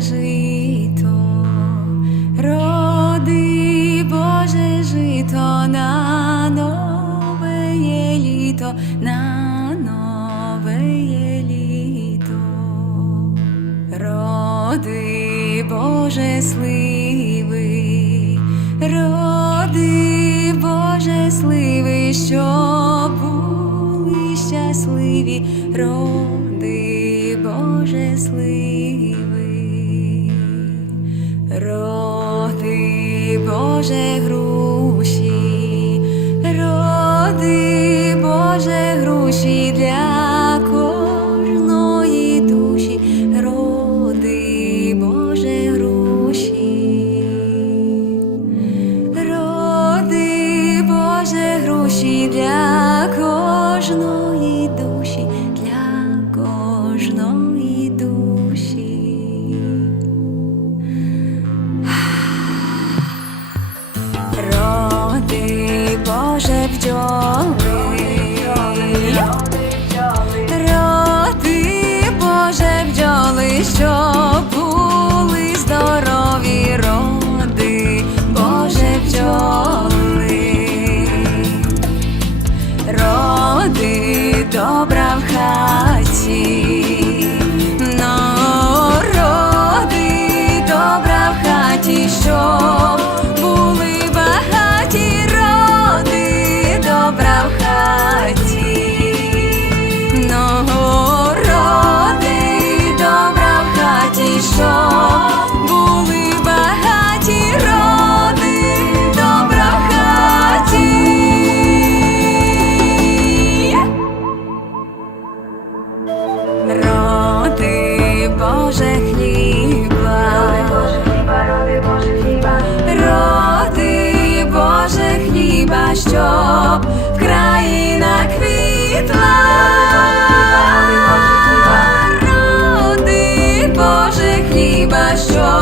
Жито, роди, Боже жито, на нове є літо, на нове є літо, роди, Боже сливи, роди, Боже сливи, що були щасливі, роди, Боже сливи роди, Боже груші, роди, Боже груші для кожної душі, роди, Боже груші, роди, Боже груші для Роди, Боже бджоли, роди, Боже бджоли, щоб були здорові роди, Боже бджоли, роди, добра в хаті, народи, добра в хаті, щоб щоб були багаті роди, добра хаті. Роди Боже хліба, роди Боже хліба, щоб країна квітла. Боже хліба, щоб